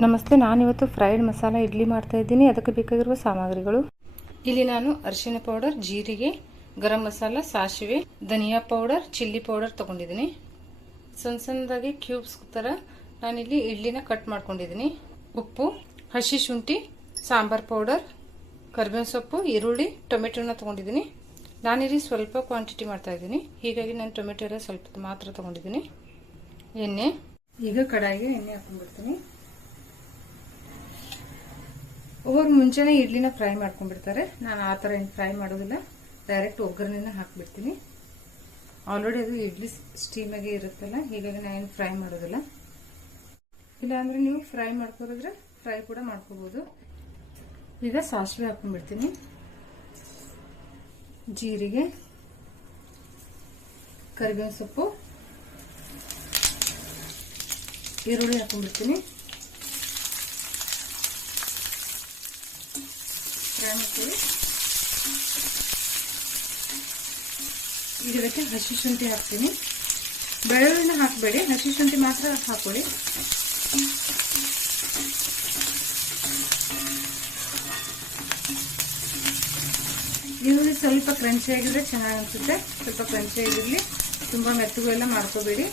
ನಮಸ್ತೆ, ನಾನಿವತ್ತು ಫ್ರೈಡ್ ಮಸಾಲ ಇಡ್ಲಿ ಮಾಡ್ತಾ ಇದ್ದೀನಿ. ಅದಕ್ಕೆ ಬೇಕಾಗಿರುವ ಸಾಮಗ್ರಿಗಳು: ಇಲ್ಲಿ ನಾನು ಅರಿಶಿನ ಪೌಡರ್, ಜೀರಿಗೆ, ಗರಂ ಮಸಾಲ, ಸಾಸಿವೆ, ಧನಿಯಾ ಪೌಡರ್, ಚಿಲ್ಲಿ ಪೌಡರ್ ತಗೊಂಡಿದ್ದೀನಿ. ಸಣ್ಣ ಸಣ್ಣದಾಗಿ ಕ್ಯೂಬ್ಸ್ ತರ ನಾನಿಲ್ಲಿ ಇಡ್ಲಿನ ಕಟ್ ಮಾಡ್ಕೊಂಡಿದ್ದೀನಿ. ಉಪ್ಪು, ಹಸಿ ಶುಂಠಿ, ಸಾಂಬಾರ್ ಪೌಡರ್, ಕರಿಬೇವಿನ ಸೊಪ್ಪು, ಈರುಳ್ಳಿ, ಟೊಮೆಟೊನ ತಗೊಂಡಿದ್ದೀನಿ. ನಾನಿಲ್ಲಿ ಸ್ವಲ್ಪ ಕ್ವಾಂಟಿಟಿ ಮಾಡ್ತಾ ಇದ್ದೀನಿ, ಹೀಗಾಗಿ ನಾನು ಟೊಮೆಟೊ ಎಲ್ಲ ಸ್ವಲ್ಪ ಮಾತ್ರ ತಗೊಂಡಿದ್ದೀನಿ. ಎಣ್ಣೆ, ಈಗ ಕಡಾಯಿಗೆ ಎಣ್ಣೆ ಹಾಕೊಂಡ್ಬಿಡ್ತೀನಿ. ಒಬ್ಬರು ಮುಂಚೆನೇ ಇಡ್ಲಿನ ಫ್ರೈ ಮಾಡ್ಕೊಂಡ್ಬಿಡ್ತಾರೆ. ನಾನು ಆ ಥರ ಏನು ಫ್ರೈ ಮಾಡೋದಿಲ್ಲ, ಡೈರೆಕ್ಟ್ ಒಗ್ಗರಣೆನ ಹಾಕ್ಬಿಡ್ತೀನಿ. ಆಲ್ರೆಡಿ ಅದು ಇಡ್ಲಿ ಸ್ಟೀಮಾಗೆ ಇರುತ್ತಲ್ಲ, ಹೀಗಾಗಿ ನಾನು ಫ್ರೈ ಮಾಡೋದಿಲ್ಲ. ಇಲ್ಲಾಂದ್ರೆ ನೀವು ಫ್ರೈ ಮಾಡ್ಕೊರಿದ್ರೆ ಫ್ರೈ ಕೂಡ ಮಾಡ್ಕೋಬಹುದು. ಈಗ ಸಾಸಿವೆ ಹಾಕೊಂಡ್ಬಿಡ್ತೀನಿ, ಜೀರಿಗೆ, ಕರಿಬೇವಿನ ಸೊಪ್ಪು, ಈರುಳ್ಳಿ ಹಾಕೊಂಡ್ಬಿಡ್ತೀನಿ. ಫ್ರೈ ಮಾಡ್ತೀವಿ. ಇದಕ್ಕೆ ಹಸಿ ಶುಂಠಿ ಹಾಕ್ತೀನಿ. ಬೆಳ್ಳುಳ್ಳಿನ ಹಾಕಬೇಡಿ, ಹಸಿ ಶುಂಠಿ ಮಾತ್ರ ಹಾಕೊಳ್ಳಿ. ಈರುಳ್ಳಿ ಸ್ವಲ್ಪ ಕ್ರಂಚಿ ಆಗಿದ್ರೆ ಚೆನ್ನಾಗಿ ಅನ್ಸುತ್ತೆ. ಸ್ವಲ್ಪ ಕ್ರಂಚಿ ಆಗಿರ್ಲಿ, ತುಂಬಾ ಮೆತ್ತಗೂ ಎಲ್ಲ ಮಾಡ್ಕೋಬೇಡಿ.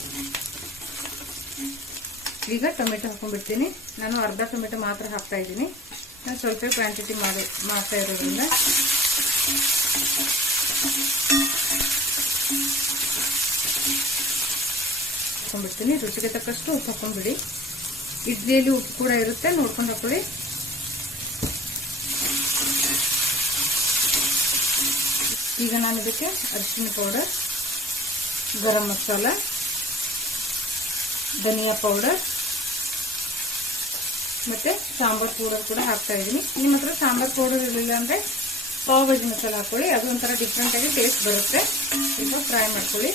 ಈಗ ಟೊಮೆಟೊ ಹಾಕೊಂಡ್ಬಿಡ್ತೀನಿ. ನಾನು ಅರ್ಧ ಟೊಮೆಟೊ ಮಾತ್ರ ಹಾಕ್ತಾ ಇದ್ದೀನಿ. ನಾನು ಸ್ವಲ್ಪ ಕ್ವಾಂಟಿಟಿ ಮಾಡ್ತಾ ಇರೋದ್ರಿಂದ ಹಾಕೊಂಡ್ಬಿಡ್ತೀನಿ. ರುಚಿಗೆ ತಕ್ಕಷ್ಟು ಉಪ್ಪು ಹಾಕೊಂಡ್ಬಿಡಿ. ಇಡ್ಲಿಯಲ್ಲಿ ಉಪ್ಪು ಕೂಡ ಇರುತ್ತೆ, ನೋಡ್ಕೊಂಡು ಹಾಕೊಳ್ಳಿ. ಈಗ ನಾನು ಇದಕ್ಕೆ ಅರಿಶಿನ ಪೌಡರ್, ಗರಂ ಮಸಾಲ, ಧನಿಯಾ ಪೌಡರ್ ಮತ್ತೆ ಸಾಂಬಾರ್ ಪೌಡರ್ ಕೂಡ ಹಾಕ್ತಾ ಇದ್ದೀನಿ. ನಿಮ್ಮ ಹತ್ರ ಸಾಂಬಾರ್ ಪೌಡರ್ ಇರಲಿಲ್ಲ ಅಂದ್ರೆ ಪಾವ್ ಭಾಜಿ ಮಸಾಲ ಹಾಕೊಳ್ಳಿ, ಅದು ಒಂಥರ ಡಿಫ್ರೆಂಟ್ ಆಗಿ ಟೇಸ್ಟ್ ಬರುತ್ತೆ. ಈಗ ಫ್ರೈ ಮಾಡ್ಕೊಳ್ಳಿ.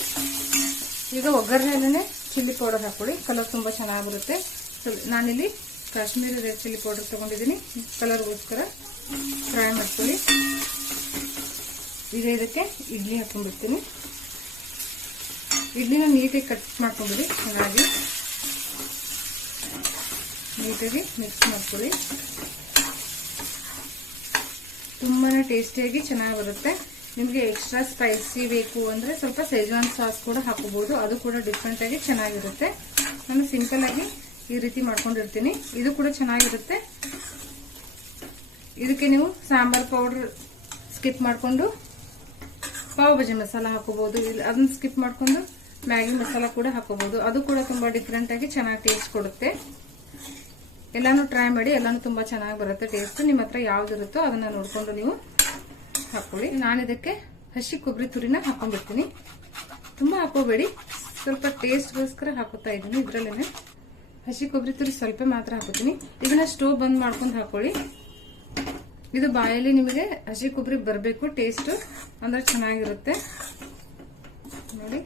ಈಗ ಒಗ್ಗರಣೆಯಲ್ಲೇ ಚಿಲ್ಲಿ ಪೌಡರ್ ಹಾಕೊಳ್ಳಿ, ಕಲರ್ ತುಂಬಾ ಚೆನ್ನಾಗಿ ಬರುತ್ತೆ. ನಾನಿಲ್ಲಿ ಕಾಶ್ಮೀರಿ ರೆಡ್ ಚಿಲ್ಲಿ ಪೌಡರ್ ತಗೊಂಡಿದ್ದೀನಿ, ಕಲರ್ಗೋಸ್ಕರ. ಫ್ರೈ ಮಾಡ್ಕೊಳ್ಳಿ. ಈಗ ಇದಕ್ಕೆ ಇಡ್ಲಿ ಹಾಕೊಂಡ್ಬಿಡ್ತೀನಿ. ಇಡ್ಲಿನ ನೀಟಾಗಿ ಕಟ್ ಮಾಡ್ಕೊಂಡ್ಬಿಡಿ. ಚೆನ್ನಾಗಿ ನೀಟಾಗಿ ಮಿಕ್ಸ್ ಮಾಡ್ಕೊಳ್ಳಿ. ತುಂಬಾನೇ ಟೇಸ್ಟಿಯಾಗಿ ಚೆನ್ನಾಗಿ ಬರುತ್ತೆ. ನಿಮಗೆ ಎಕ್ಸ್ಟ್ರಾ ಸ್ಪೈಸಿ ಬೇಕು ಅಂದ್ರೆ ಸ್ವಲ್ಪ ಸೆಜ್ವಾನ್ ಸಾಸ್ ಕೂಡ ಹಾಕೋಬಹುದು, ಅದು ಕೂಡ ಡಿಫ್ರೆಂಟ್ ಆಗಿ ಚೆನ್ನಾಗಿರುತ್ತೆ. ನಾನು ಸಿಂಪಲ್ ಆಗಿ ಈ ರೀತಿ ಮಾಡ್ಕೊಂಡಿರ್ತೀನಿ, ಇದು ಕೂಡ ಚೆನ್ನಾಗಿರುತ್ತೆ. ಇದಕ್ಕೆ ನೀವು ಸಾಂಬಾರ್ ಪೌಡರ್ ಸ್ಕಿಪ್ ಮಾಡ್ಕೊಂಡು ಪಾವ್ ಭಾಜಿ ಮಸಾಲ ಹಾಕೋಬಹುದು. ಅದನ್ನ ಸ್ಕಿಪ್ ಮಾಡ್ಕೊಂಡು ಮ್ಯಾಗಿ ಮಸಾಲ ಕೂಡ ಹಾಕೋಬಹುದು, ಅದು ಕೂಡ ತುಂಬಾ ಡಿಫ್ರೆಂಟ್ ಆಗಿ ಚೆನ್ನಾಗಿ ಟೇಸ್ಟ್ ಕೊಡುತ್ತೆ. ಎಲ್ಲಾನು ಟ್ರೈ ಮಾಡಿ, ಎಲ್ಲಾನು ತುಂಬಾ ಚೆನ್ನಾಗಿ ಬರುತ್ತೆ ಟೇಸ್ಟ್. ನಿಮ್ಮ ಹತ್ರ ಯಾವ್ದಿರುತ್ತೋ ಅದನ್ನ ನೋಡ್ಕೊಂಡು ನೀವು ಹಾಕೊಳ್ಳಿ. ನಾನು ಇದಕ್ಕೆ ಹಸಿ ಕೊಬ್ಬರಿ ತುರಿನ ಹಾಕೊಂಡ್ಬಿಡ್ತೀನಿ. ತುಂಬಾ ಹಾಕೋಬೇಡಿ, ಸ್ವಲ್ಪ ಟೇಸ್ಟ್ಗೋಸ್ಕರ ಹಾಕೋತಾ ಇದ್ದೀನಿ. ಇದ್ರಲ್ಲೇನೆ ಹಸಿ ಕೊಬ್ಬರಿ ತುರಿ ಸ್ವಲ್ಪ ಮಾತ್ರ ಹಾಕೋತೀನಿ. ಇದನ್ನ ಸ್ಟೋವ್ ಬಂದ್ ಮಾಡ್ಕೊಂಡು ಹಾಕೊಳ್ಳಿ. ಇದು ಬಾಯಲ್ಲಿ ನಿಮಗೆ ಹಸಿ ಕೊಬ್ಬರಿ ಬರಬೇಕು, ಟೇಸ್ಟ್ ಅಂದ್ರೆ ಚೆನ್ನಾಗಿರುತ್ತೆ. ನೋಡಿ,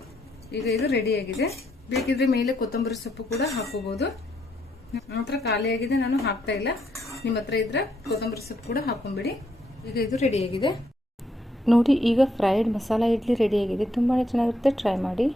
ಈಗ ಇದು ರೆಡಿ ಆಗಿದೆ. ಬೇಕಿದ್ರೆ ಮೇಲೆ ಕೊತ್ತಂಬರಿ ಸೊಪ್ಪು ಕೂಡ ಹಾಕೋಬಹುದು. ನನ್ನ ಹತ್ರ ಖಾಲಿ ಆಗಿದೆ, ನಾನು ಹಾಕ್ತಾ ಇಲ್ಲ. ನಿಮ್ಮ ಹತ್ರ ಇದ್ರೆ ಕೊತ್ತಂಬರಿ ಸೊಪ್ಪು ಕೂಡ ಹಾಕೊಂಡ್ಬಿಡಿ. ಈಗ ಇದು ರೆಡಿ ಆಗಿದೆ ನೋಡಿ. ಈಗ ಫ್ರೈಡ್ ಮಸಾಲ ಇಡ್ಲಿ ರೆಡಿ ಆಗಿದೆ. ತುಂಬಾನೇ ಚೆನ್ನಾಗಿರುತ್ತೆ, ಟ್ರೈ ಮಾಡಿ.